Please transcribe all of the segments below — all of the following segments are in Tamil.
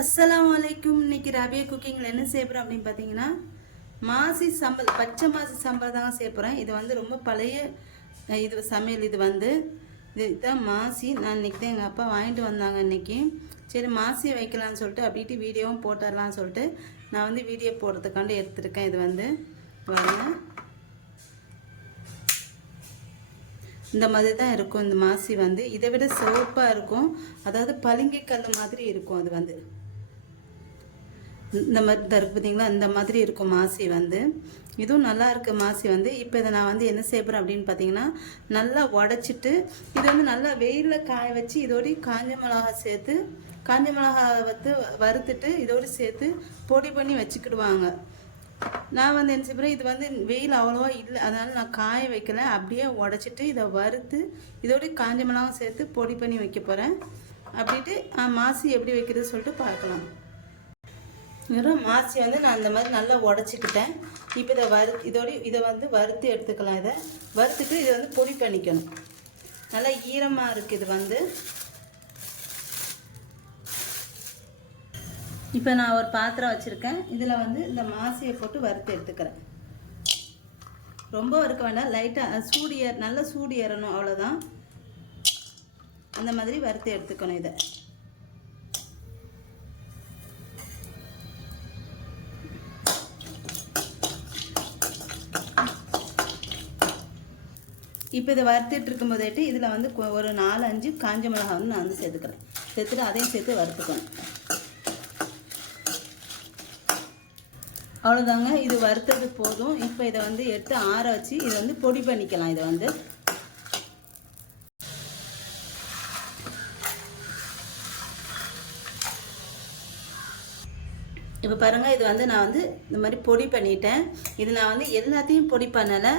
அஸ்ஸலாமு அலைக்கும். இன்னைக்கு ராபியா குக்கிங்கில் என்ன செய்யப்படுறோம் அப்படின்னு பார்த்தீங்கன்னா, மாசி சம்பல், பச்சை மாசி சம்பல் தாங்க செய்யப்படுறேன். இது வந்து ரொம்ப பழைய இது சமையல். இதுதான் மாசி. நான் இன்றைக்கி தான் எங்கள் அப்பா வாங்கிட்டு வந்தாங்க இன்றைக்கி. சரி மாசி வைக்கலான்னு சொல்லிட்டு அப்படின்ட்டு வீடியோவும் போட்டுடலான்னு சொல்லிட்டு நான் வந்து வீடியோ போடுறதுக்காண்டி எடுத்துருக்கேன். இது வந்து பாருங்க, இந்த மாதிரி தான் இருக்கும். இந்த மாசி வந்து இதை விட சிவப்பாக இருக்கும். அதாவது பளிங்கு கல் மாதிரி இருக்கும். அது வந்து இந்த மாதிரி தான் இருக்குது பார்த்தீங்களா, இந்த மாதிரி இருக்கும் மாசி வந்து. இதுவும் நல்லா இருக்குது மாசி வந்து. இப்போ இதை நான் வந்து என்ன செய்யப்படுறேன் அப்படின்னு பார்த்தீங்கன்னா, நல்லா உடச்சிட்டு இது வந்து நல்லா வெயிலில் காய வச்சு இதோடய காஞ்ச மிளகா சேர்த்து, காஞ்ச மிளகா வந்து வறுத்துட்டு இதோடு சேர்த்து பொடி பண்ணி வச்சுக்கிடுவாங்க. நான் வந்து என்ன செய்யப்படுறேன், இது வந்து வெயில் அவ்வளோவா இல்லை, அதனால் நான் காய வைக்கல. அப்படியே உடச்சிட்டு இதை வறுத்து இதோடய காஞ்ச மிளகாவும் சேர்த்து பொடி பண்ணி வைக்க போகிறேன். அப்படின்ட்டு மாசி எப்படி வைக்கிறது சொல்லிட்டு பார்க்கலாம். மாசி வந்து நான் இந்த மாதிரி நல்லா உடச்சிக்கிட்டேன். இப்போ இதை வந்து வறுத்து எடுத்துக்கலாம். இதை வறுத்துட்டு இதை வந்து பொடி பண்ணிக்கணும். நல்லா ஈரமாக இருக்குது இது வந்து. இப்போ நான் ஒரு பாத்திரம் வச்சுருக்கேன். இதில் வந்து இந்த மாசியை போட்டு வறுத்து எடுத்துக்கிறேன். ரொம்ப வறுக்க வேண்டாம், லைட்டாக நல்லா சூடு ஏறணும், அவ்வளோதான். அந்த மாதிரி வறுத்து எடுத்துக்கணும். இதை இப்போ இதை வறுத்துட்டு இருக்கும்போதேட்டு இதில் வந்து ஒரு 4-5 காஞ்ச மிளகா வந்து நான் வந்து சேர்த்துக்கிறேன். சேர்த்துட்டு அதையும் சேர்த்து வறுத்துக்கணும். அவ்வளோதாங்க, இது வறுத்தது போதும். இப்போ இதை வந்து எடுத்து ஆற வச்சு இதை வந்து பொடி பண்ணிக்கலாம். இதை வந்து இப்போ பாருங்கள், இது வந்து நான் வந்து இந்த மாதிரி பொடி பண்ணிட்டேன். இது நான் வந்து எல்லாத்தையும் பொடி பண்ணலை.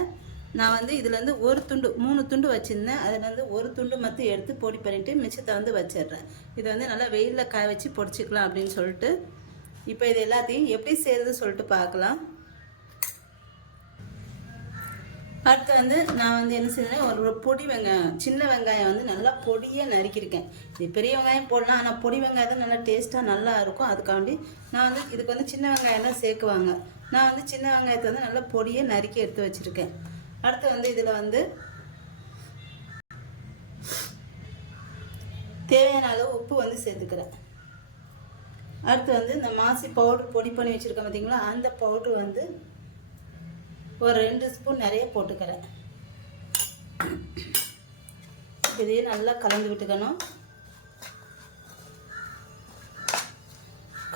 நான் வந்து இதுலேருந்து ஒரு துண்டு 3 துண்டு வச்சுருந்தேன். அதுலேருந்து ஒரு துண்டு மட்டும் எடுத்து பொடி பண்ணிவிட்டு மிச்சத்தை வந்து வச்சிடுறேன். இதை வந்து நல்லா வெயிலில் காய வச்சு பொடிச்சிக்கலாம் அப்படின்னு சொல்லிட்டு. இப்போ இது எல்லாத்தையும் எப்படி செய்கிறது சொல்லிட்டு பார்க்கலாம். அடுத்து வந்து நான் வந்து என்ன செய்யறேன், ஒரு பொடி வெங்காயம், சின்ன வெங்காயம் வந்து நல்லா பொடியாக நறுக்கியிருக்கேன். இது பெரிய வெங்காயம் போடலாம், ஆனால் பொடி வெங்காயம் தான் நல்லா டேஸ்ட்டாக நல்லா இருக்கும். அதுக்காண்டி நான் வந்து இதுக்கு வந்து சின்ன வெங்காயம் தான் சேர்க்குவாங்க. நான் வந்து சின்ன வெங்காயத்தை வந்து நல்லா பொடியாக நறுக்கி எடுத்து வச்சுருக்கேன். அடுத்து வந்து இதில் வந்து தேவையான அளவு உப்பு வந்து சேர்த்துக்கிறேன். அடுத்து வந்து இந்த மாசி பவுடர் பொடி பண்ணி வச்சுருக்கேன் பார்த்தீங்களா, அந்த பவுட்ரு வந்து ஒரு 2 ஸ்பூன் நிறைய போட்டுக்கிறேன். இதையே நல்லா கலந்து விட்டுக்கணும்.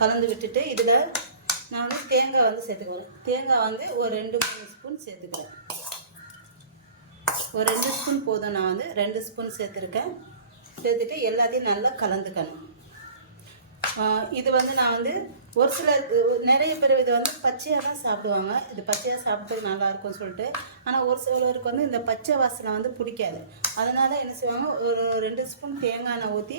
கலந்து விட்டுட்டு இதில் நான் வந்து தேங்காய் வந்து சேர்த்துக்கிறேன். தேங்காய் வந்து ஒரு 2-3 ஸ்பூன் சேர்த்துக்கிறேன். ஒரு 2 ஸ்பூன் போதும். நான் வந்து 2 ஸ்பூன் சேர்த்துருக்கேன். சேர்த்துட்டு எல்லாத்தையும் நல்லா கலந்துக்கணும். இது வந்து நான் வந்து ஒரு சிலர், நிறைய பேர் இதை வந்து பச்சையாக தான் சாப்பிடுவாங்க. இது பச்சையாக சாப்பிட்றதுக்கு நல்லாயிருக்கும்னு சொல்லிட்டு. ஆனால் ஒரு சிலருக்கு வந்து இந்த பச்சை வாசனை வந்து பிடிக்காது. அதனால் என்ன செய்வாங்க, ஒரு 2 ஸ்பூன் தேங்காய் எண்ணெய் ஊற்றி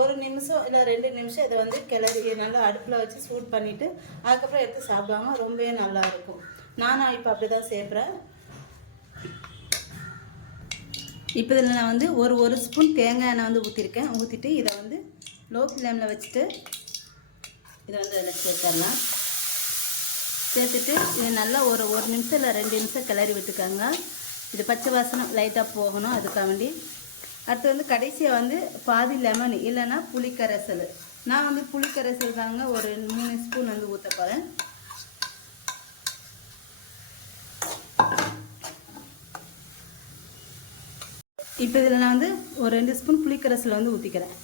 ஒரு நிமிஷம் இல்லை 2 நிமிஷம் இதை வந்து கிளறி நல்லா அடுப்பில் வச்சு சூட் பண்ணிவிட்டு அதுக்கப்புறம் எடுத்து சாப்பிடுவாங்க. ரொம்பவே நல்லாயிருக்கும். நானும் இப்போ அப்படி தான் சேர்க்குறேன். இப்போ இதில் நான் வந்து ஒரு ஸ்பூன் தேங்காய் எண்ணெய் வந்து ஊற்றிருக்கேன். ஊற்றிட்டு இதை வந்து லோ ஃப்ளேமில் வச்சுட்டு இதை வந்து அதில் சேர்த்துடலாம். சேர்த்துட்டு இது நல்லா ஒரு நிமிஷம் இல்லை 2 நிமிஷம் கிளறி விட்டுக்கோங்க. இது பச்சை வாசனை லைட்டாக போகணும், அதுக்காக வேண்டி. அடுத்து வந்து கடைசியாக வந்து பாதி லெமன் இல்லைன்னா புளிக்கரைசல். நான் வந்து புளிக்கரைசல் தாங்க ஒரு 3 ஸ்பூன் வந்து ஊற்ற போகிறேன். இப்போ இதில் நான் வந்து ஒரு 2 ஸ்பூன் புளிக்கரைசல் வந்து ஊற்றிக்கிறேன்.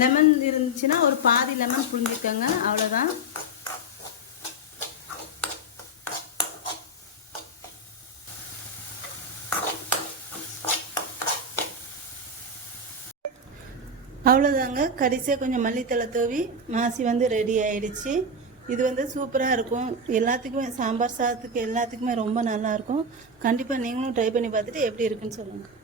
லெமன் இருந்துச்சுன்னா ஒரு பாதி லெமன் புழிஞ்சிக்கோங்க, அவ்வளோதான். அவ்வளோதாங்க. கடைசியாக கொஞ்சம் மல்லித்தலை தூவி மாசி வந்து ரெடி ஆகிடுச்சு. இது வந்து சூப்பராக இருக்கும். எல்லாத்துக்குமே, சாம்பார் சாதத்துக்கு எல்லாத்துக்குமே ரொம்ப நல்லாயிருக்கும். கண்டிப்பாக நீங்களும் ட்ரை பண்ணி பார்த்துட்டு எப்படி இருக்குன்னு சொல்லுங்கள்.